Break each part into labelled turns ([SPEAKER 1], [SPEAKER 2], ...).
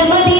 [SPEAKER 1] திருமதி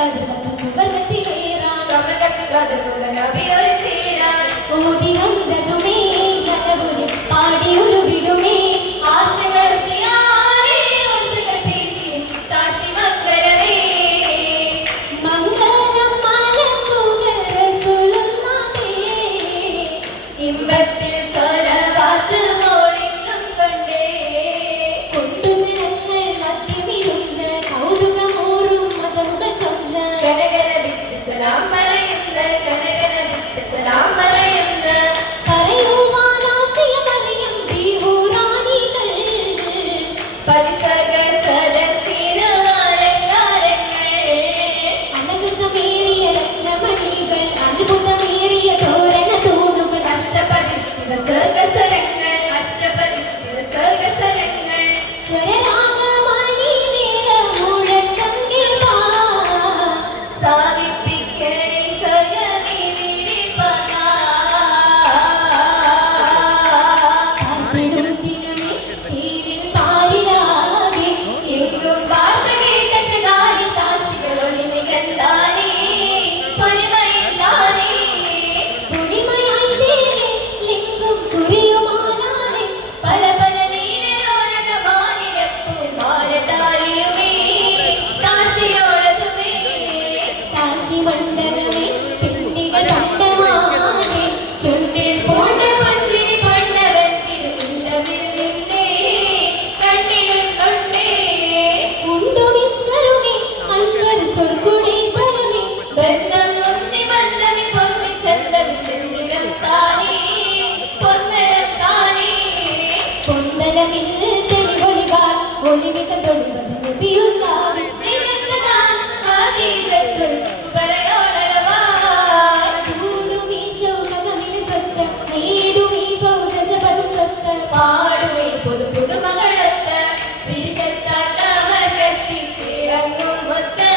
[SPEAKER 1] கதிர் வந்து சுவர்க்கத்திலே ராம்
[SPEAKER 2] கமகத்து கதிர் முக நபியோர் சேரார்
[SPEAKER 1] ஓதி வந்ததுமே
[SPEAKER 2] but പാടുമേ. പൊതു പുതുമകളൊത്ത് വിരിശത്താത്ത മരത്തിൽ കിടങ്ങും മൊത്ത്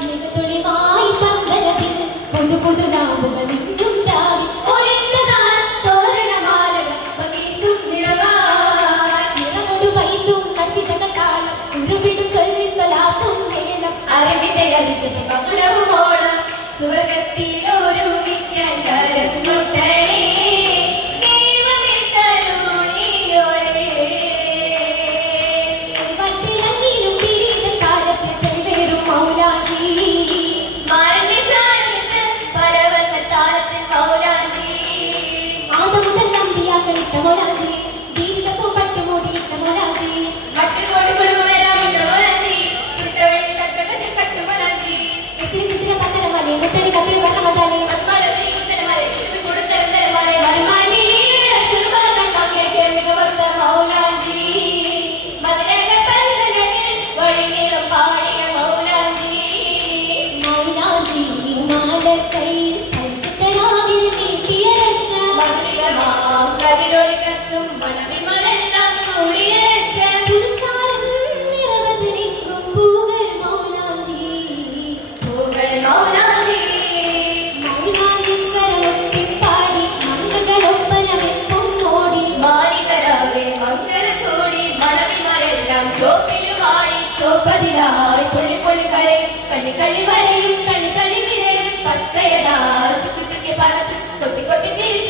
[SPEAKER 1] നികുതുളിമായി പന്തലത്തിൽ പുതു പുതു നാവുകൾ മിന്നും ദാവി
[SPEAKER 2] ഒഴിത്തതാൻ തോരണമാലകൾ പകീസും നിറവായി
[SPEAKER 1] നിറമൊടു പൈത്തും കസിതകൾ താളം
[SPEAKER 2] അറിവിന്റെ അതിശയ പകുടവും ചോപ്പതിലായി പുള്ളി പുള്ളി കരയും. കണ്ണി കള്ളി വരയും. കണ്ണി തള്ളി നിരയും. പച്ചയതാ ചുക്കി ചുക്കി പറച്ചു കൊത്തി കൊത്തി തിരി